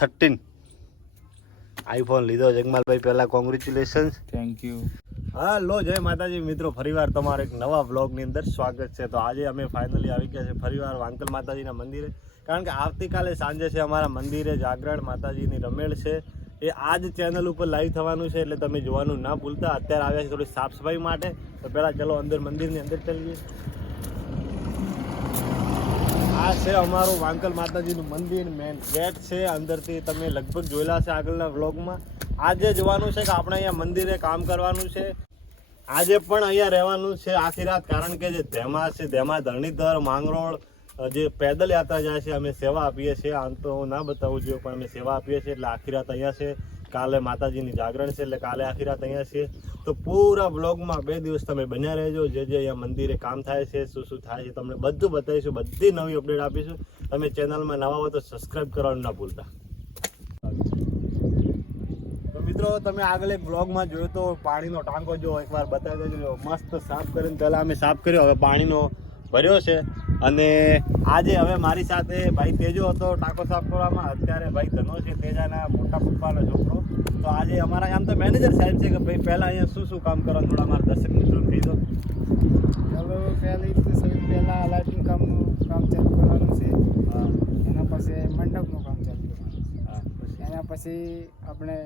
Thirteen iPhone લીધો જગમાલભાઈ પહેલાં congratulations thank you હાલો જય માતાજી. મિત્રો ફરીવાર તમારે એક નવા બ્લોગની અંદર સ્વાગત છે. તો આજે અમે ફાઇનલી આવી ગયા છે ફરીવાર વાંકલ માતાજીના મંદિરે. કારણ કે આવતીકાલે સાંજે છે અમારા મંદિરે જાગરણ માતાજીની રમેળ છે. એ આજ ચેનલ ઉપર લાઈવ થવાનું છે એટલે તમે જોવાનું ના ભૂલતા. અત્યારે આવ્યા છે થોડી સાફ સફાઈ માટે. તો પહેલાં ચલો અંદર મંદિરની અંદર ચાલીએ. આ છે અમારું વાંકલ માતાજીનું મંદિર મેન ગેટ છે. અંદરથી તમે લગભગ જોયેલા છે આગળના વ્લોગમાં આજે જોવાનું છે કે આપણે અહીંયા મંદિરે કામ કરવાનું છે. આજે પણ અહીંયા રહેવાનું છે આખી રાત, કારણ કે જે ધેમા છે ધેમા ધરણીધર, માંગરોળ જે પેદલ યાત્રા જાય છે, અમે સેવા આપીએ છીએ. આમ તો ના બતાવું જોઈએ, પણ અમે સેવા આપીએ છીએ, એટલે આખી રાત અહીંયા છે. કાલે માતાજીની જાગરણ છે એટલે કાલે આખી રાત અહીંયા છીએ. તો પૂરા બ્લોગમાં બે દિવસ તમે બન્યા રહેજો. જે જે અહીંયા મંદિરે કામ થાય છે, શું શું થાય છે, તમને બધું બતાવીશું, બધી નવી અપડેટ આપીશું. તમે ચેનલમાં નવા હો તો સબસ્ક્રાઈબ કરવાનું ના ભૂલતા. તો મિત્રો, તમે આગળ એક બ્લોગમાં જોયો તો પાણીનો ટાંકો જો એકવાર બતાવી દેજો. મસ્ત સાફ કરીને પહેલાં અમે સાફ કર્યો, હવે પાણીનો ભર્યો છે. અને આજે હવે મારી સાથે ભાઈ તેજો હતો ટાંકો સાફ કરવામાં અત્યારે ભાઈ ધનો છે તેજાના મોટા પપ્પાનો છોકરો. તો આજે અમારા આમ તો મેનેજર સાહેબ છે કે ભાઈ પહેલાં અહીંયા શું શું કામ કરવાનું? થોડા અમારા દર્શક મિત્રો કહી દો. પહેલી સૌથી પહેલાં લાઇટિંગ કામનું કામ ચાલુ કરવાનું છે. એના પછી મંડપનું કામ ચાલુ કરવાનું. એના પછી આપણે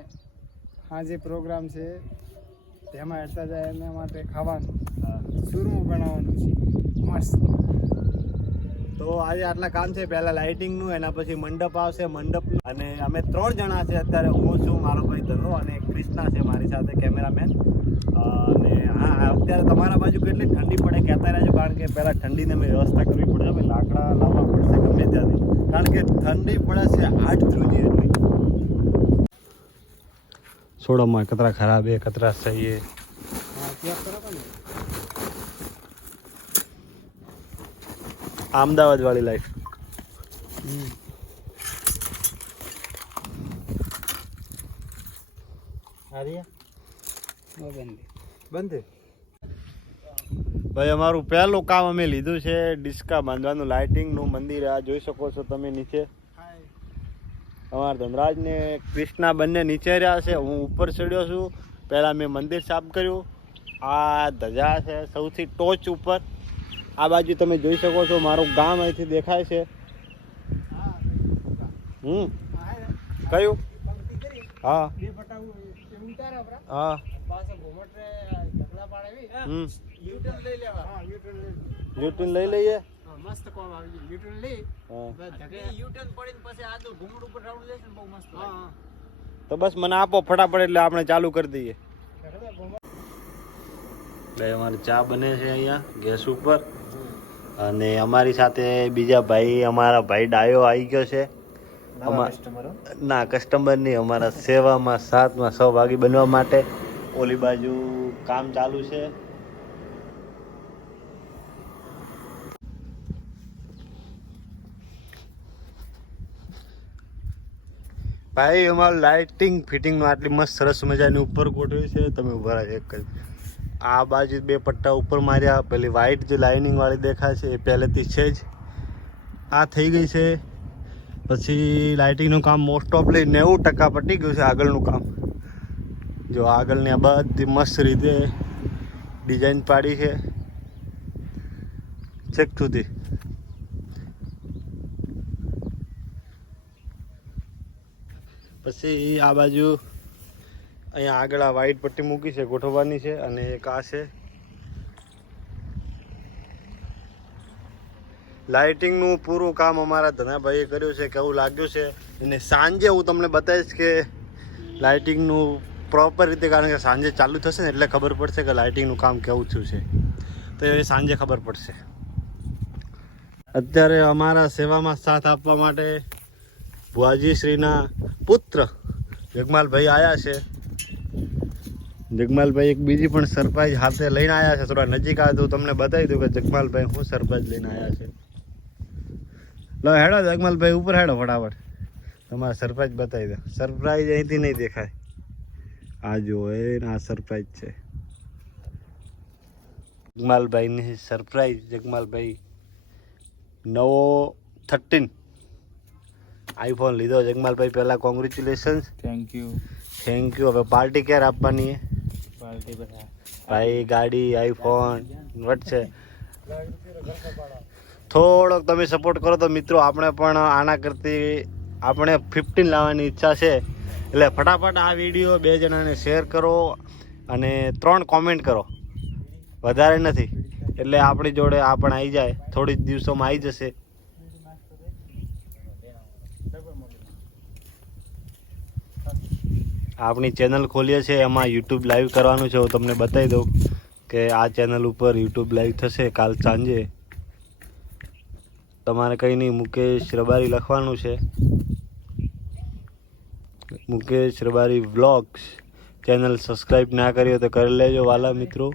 સાંજે પ્રોગ્રામ છે તેમાં હેડતા જાય એના માટે ખાવાનું. ચૂરમું બનાવવાનું છે. મસ્ત. તો આજે આટલા કામ છે પહેલા લાઇટિંગનું એના પછી મંડપ આવશે મંડપ અને અમે ત્રણ જણા છે અત્યારે હું છું મારો ભાઈ ધનો અને ક્રિષ્ના છે મારી સાથે કેમેરામેન અને હા અત્યારે તમારા બાજુ કેટલી ઠંડી પડે કહેતા રહેજો કારણ કે પહેલાં ઠંડીને અમે વ્યવસ્થા કરવી પડશે ભાઈ લાકડા લાવવા પડશે ગમે ત્યાંથી. કારણ કે ઠંડી પડે છે આઠ સુધી એટલી. છોડોમાં કતરા ખરાબ એ કતરા સહી હે હા ત્યાં અમદાવાદ વાળી લાઈફ બંધ? ભાઈ અમારું પહેલું કામ અમે લીધું છે ડિસ્કા બાંધવાનું લાઇટિંગનું મંદિર આ જોઈ શકો છો તમે નીચે. અમારા ધનરાજ ને કૃષ્ણા બંને નીચે રહ્યા છે હું ઉપર ચડ્યો છું. પહેલાં મેં મંદિર સાફ કર્યું. આ ધજા છે સૌથી ટોચ ઉપર. આ બાજુ તમે જોઈ શકો છો, મારું ગામ અહીંથી દેખાય છે. હમ. કયું? હા. હા. હમ. લઈ લઈએ. મસ્ત હા. તો બસ મને આપો ફટાફટ એટલે આપણે ચાલુ કરી દઈએ. એટલે અમારે ચા બને છે અહીંયા, ગેસ ઉપર. અને અમારી સાથે બીજા ભાઈ અમારા ભાઈ ડાયો આવી ગયો છે. ના કસ્ટમર નહીં અમારા સેવામાં સાથમાં સહભાગી બનવા માટે ઓલી બાજુ કામ ચાલુ છે. ભાઈ અમારું લાઇટિંગ ફિટિંગનું આટલી મસ્ત સરસ મજાની ઉપર ગોઠવી છે. તમે ઊભા રહ્યા જ આ બાજુ બે પટ્ટા ઉપર માર્યા. પેલી વ્હાઈટ જે લાઇનિંગવાળી દેખાય છે, એ પહેલેથી છે જ. આ થઈ ગઈ છે. પછી લાઇટિંગનું કામ મોસ્ટ ઓફલી નેવું ટકા પટી ગયું છે આગળનું કામ. જો આગળની આ બધી મસ્ત રીતે ડિઝાઇન પાડી છે. છેક સુધી. પછી આ બાજુ અહીંયા આગળ આ વ્હાઈટ પટ્ટી મૂકી છે, ગોઠવવાની છે અને એક આ છે. લાઇટિંગનું પૂરું કામ અમારા ધનાભાઈએ કર્યું છે, કેવું લાગ્યું છે? અને સાંજે હું તમને બતાવીશ કે લાઇટિંગનું પ્રોપર રીતે, કારણ કે સાંજે ચાલુ થશે ને, એટલે ખબર પડશે કે લાઇટિંગનું કામ કેવું થયું છે. તો એ સાંજે ખબર પડશે. અત્યારે અમારા સેવામાં સાથ આપવા માટે ભુવાજી શ્રીના પુત્ર જગમાલભાઈ આવ્યા છે. જગમાલભાઈ એક બીજી પણ સરપ્રાઈઝ હાથે લઈને આવ્યા છે. થોડા નજીક આવે તો તમને બતાવી દઉં કે જગમાલભાઈ શું સરપ્રાઈઝ લઈને આવ્યા છે. લો હેડો જગમાલભાઈ ઉપર હેડો ફટાફટ. તમારા સરપ્રાઈઝ બતાવી દો. સરપ્રાઈઝ અહીંથી નહીં દેખાય. આ જો એના આ સરપ્રાઈઝ છે. જગમાલભાઈની સરપ્રાઈઝ જગમાલભાઈ નવો થર્ટીન આઈફોન લીધો. જગમાલભાઈ પહેલાં congratulations thank you thank you હવે પાર્ટી ક્યારે આપવાની છે? ભાઈ, ગાડી, આઈફોન, વટ છે. થોડોક તમે સપોર્ટ કરો તો મિત્રો, આપણે પણ આના કરતી આપણે ફિફ્ટીન લાવવાની ઈચ્છા છે. એટલે ફટાફટ આ વીડિયો બે જણાને શેર કરો અને ત્રણ કોમેન્ટ કરો. વધારે નથી. એટલે આપણી જોડે આ પણ આવી જાય. થોડી જ દિવસોમાં આવી જશે. આપણી ચેનલ ખોલીએ છીએ, એમાં યુટ્યુબ લાઈવ કરવાનું છે, હું તમને બતાવી દઉં કે આ ચેનલ ઉપર યુટ્યુબ લાઈવ થશે કાલ સાંજે. તમારે કંઈ નહીં, મુકેશ રબારી લખવાનું છે. Mukesh Rabari vlogs channel subscribe ના કરી તો કરી લેજો, વાલા મિત્રો.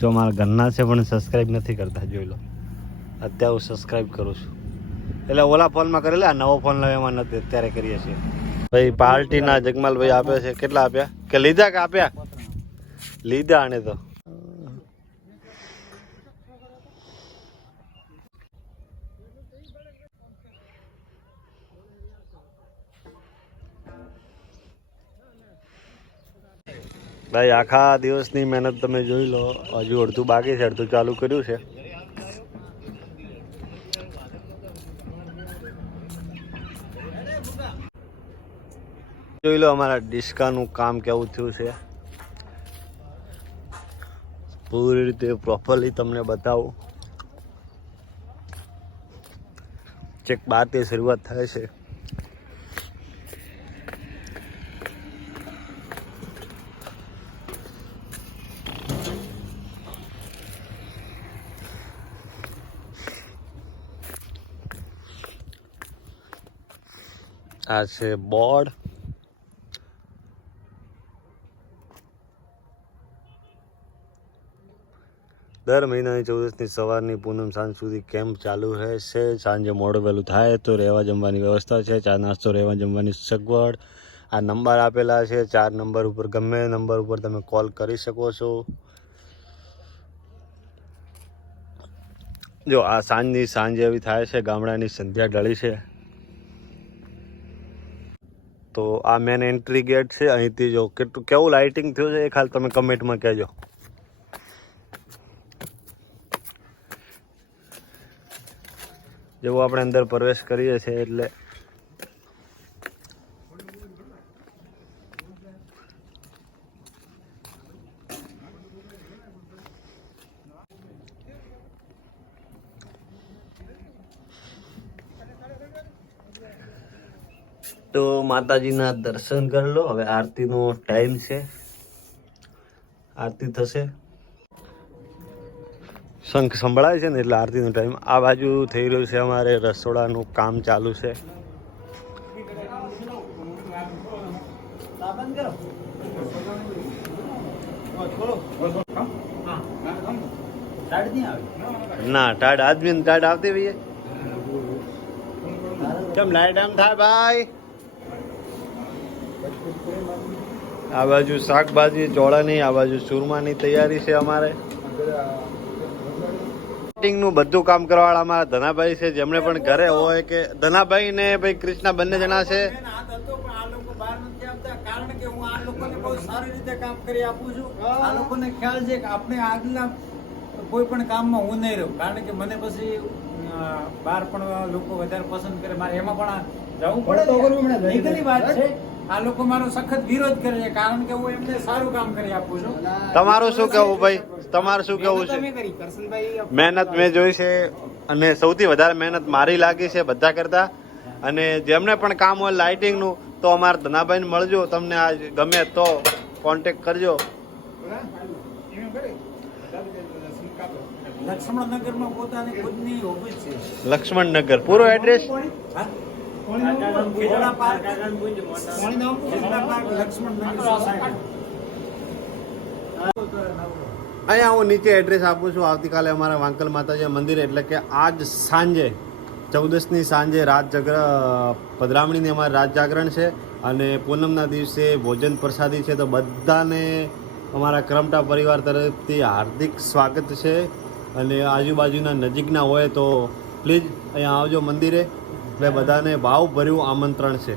જો મારા ઘરના છે, પણ સબસ્ક્રાઈબ નથી કરતા, જોઈ લો. અત્યારે હું સબસ્ક્રાઈબ કરું છું. એટલે ઓલા ફોનમાં કરેલા નવો ફોન લેવામાં નથી અત્યારે કરીએ છીએ. ભાઈ, પાર્ટીના જગમાલભાઈ આપ્યા છે, કેટલા આપ્યા? કે લીધા કે આપ્યા? લીધા આને તો. ભાઈ, આખા દિવસની મહેનત તમે જોઈ લો. હજુ અડધું બાકી છે, અડધું ચાલુ કર્યું છે. જોઈ લો અમારા ડિસ્કાનું કામ કેવું થયું છે. પૂરી રીતે પ્રોપરલી તમને બતાવું. ચેક બારથી શરૂઆત થાય છે. આ છે બોર્ડ. દર મહિનાની ચૌદસની સવારની પૂનમ સાંજ સુધી કેમ્પ ચાલુ રહેશે. સાંજે મોડું વહેલું થાય તો રહેવા જમવાની વ્યવસ્થા છે. ચા નાસ્તો, રહેવા જમવાની સગવડ. આ નંબર આપેલા છે. ચાર નંબર ઉપર ગમે નંબર ઉપર તમે કોલ કરી શકો છો. જો આ સાંજની સાંજે એવી થાય છે, ગામડાની સંધ્યા ઢળી છે. તો આ મેન એન્ટ્રી ગેટ છે. અહીંથી જો કેટલું કેવું લાઇટિંગ થયું છે એ ખાલી તમે કમેન્ટમાં કહેજો. જેવું આપણે અંદર પ્રવેશ કરીએ છીએ એટલે તો માતાજીના દર્શન કરી લો. હવે આરતીનો ટાઈમ છે. આરતી થશે. શંખ સંભળાય છે ને એટલે આરતીનો ટાઈમ. આ બાજુ થઈ રહ્યું છે અમારે રસોડાનું કામ ચાલુ છે. ના, ટાઢ આદમી ટાઢ આવતી ભાઈ કેમ લાઈટ એમ થાય, ભાઈ? આ બાજુ શાકભાજી ચોળાની આ બાજુ ચૂરમાની તૈયારી છે અમારે. નું બધું કામ કરવાવાળા અમારા ધનાભાઈ છે જેમણે પણ ઘરે હોય કે ધનાભાઈ ને ભાઈ કૃષ્ણા બંને જણા છે. કારણ કે હું આ લોકોને બહુ સારી રીતે કામ કરી આપું છું આ લોકોને ખ્યાલ છે કે આપણે આગલા કોઈ પણ કામમાં હું નહીં રહું કારણ કે મને પછી બહાર પણ લોકો વધારે પસંદ કરે મારે એમાં પણ જવું પડે નીકળી વાત છે. આ લોકો મારો સખત વિરોધ કરે છે કારણ કે હું એમને સારું કામ કરી આપું છું. તમારું શું કેવું ભાઈ? તમારું શું કેવું છે? મહેનત મેં જોઈ છે અને સૌથી વધારે મહેનત મારી લાગી છે બધા કરતા. અને જેમને પણ કામ હોય લાઇટિંગનું તો અમારા ધનાભાઈને મળજો. તમને આ ગમે તો કોન્ટેક કરજો. લક્ષ્મણનગરમાં પોતાની ખુદની ઓફિસ છે. લક્ષ્મણનગર. પૂરો એડ્રેસ હા? પાર્ક. અહીંયા હું નીચે એડ્રેસ આપું છું. આવતીકાલે અમારા વાંકલ માતાજી મંદિર એટલે કે આજ સાંજે ચૌદસની સાંજે રાત જાગર પધરામણીની અમારે રાત જાગરણ છે અને પૂનમના દિવસે ભોજન પ્રસાદી છે. તો બધાને અમારા કરમટા પરિવાર તરફથી હાર્દિક સ્વાગત છે. અને આજુબાજુના નજીકના હોય તો પ્લીઝ અહીંયા આવજો મંદિરે. એટલે બધાને ભાવભર્યું આમંત્રણ છે.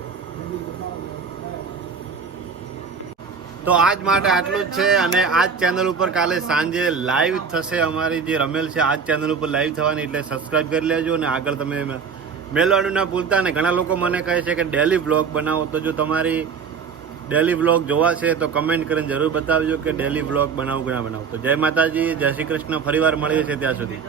તો આજ માટે આટલું જ છે અને આજ ચેનલ ઉપર કાલે સાંજે લાઈવ થશે અમારી જે રમેલ છે. આજ ચેનલ ઉપર લાઈવ થવાની એટલે સબસ્ક્રાઈબ કરી લેજો અને આગળ તમે મેલવાનું ના ભૂલતા ને ઘણા લોકો મને કહે છે કે ડેલી વ્લોગ બનાવો. તો જો તમારી ડેલી બ્લોગ જોવા છે તો કમેન્ટ કરીને જરૂર બતાવજો કે ડેલી વ્લોગ બનાવું કે ના બનાવું. તો જય માતાજી, જય શ્રી કૃષ્ણ. ફરીવાર મળીએ છીએ ત્યાં સુધી.